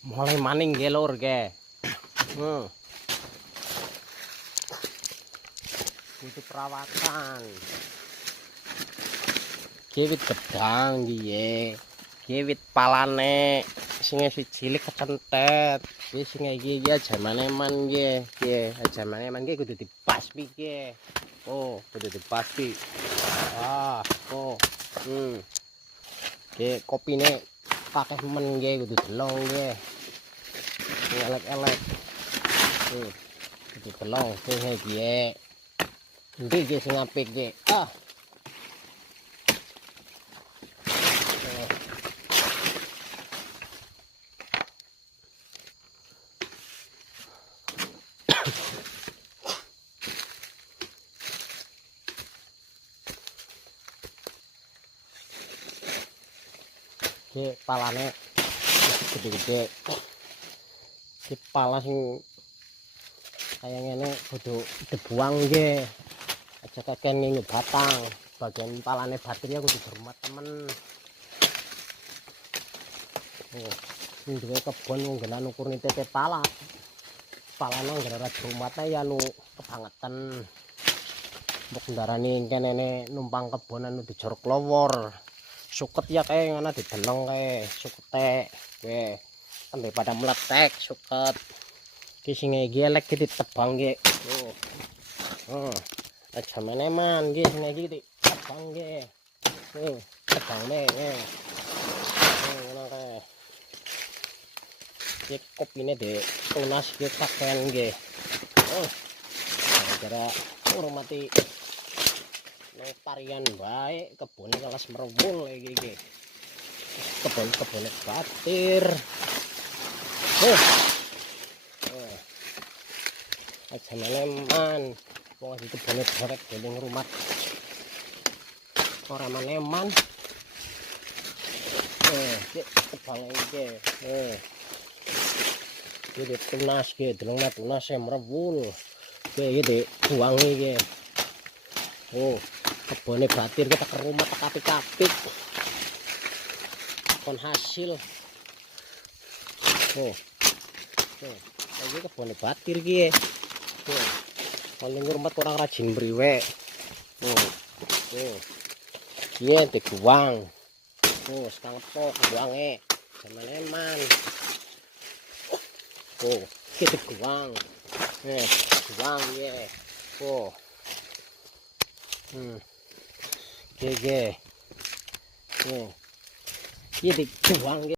mulai maning ge lur ge. Butuh perawatan. Kiwit gedang piye. Kiwit palane sing wis cilik kecentet. Wis sing iki jamane man nggih. Nggih, jamane man nggih kudu dibasmi nggih. Oh, kudu dibasmi. Ah, oh. Nggih, kopine kakeh men nggih kudu delong nggih. Elek-elek. Kudu delong sing iki. Endi iki sing apik iki? Ah. Ki palane gede-gede. Ki pala sing kaya ngene kudu dibuang nggih. Aja kakene batang. Bagian palane batirnya kudu dirumat temen. Oh, sing duwe kebon nggenan ukur nitete pala. Palane nggara rumate ya nu kebangetan. Mbok ndarani kene numpang kebon anu dijorok lowor. Suket ya kayak ngana dideleng kae sukete kowe sampe pada meletek suket ki sing iki elek ki ditebang ki aja meneh man ki sing iki ditebang ki tebang me ngono kae ki kopine de tunas ki kakean nggih gara ngurmati tarian baik kebun kelas merwul iki kebun batir aja meneman wong iki kebun barek dening rumah ora meneman iki kebang iki iki tunas iki deleng tunas merwul iki buang iki kebone batir kita ke rumah kapik-kapik kon hasil ini kebone batir ki kon ning rumah kurang rajin mriwek iya dibuang sekarang pok buange jamane man kita buang buang ya GG. Ini dibuang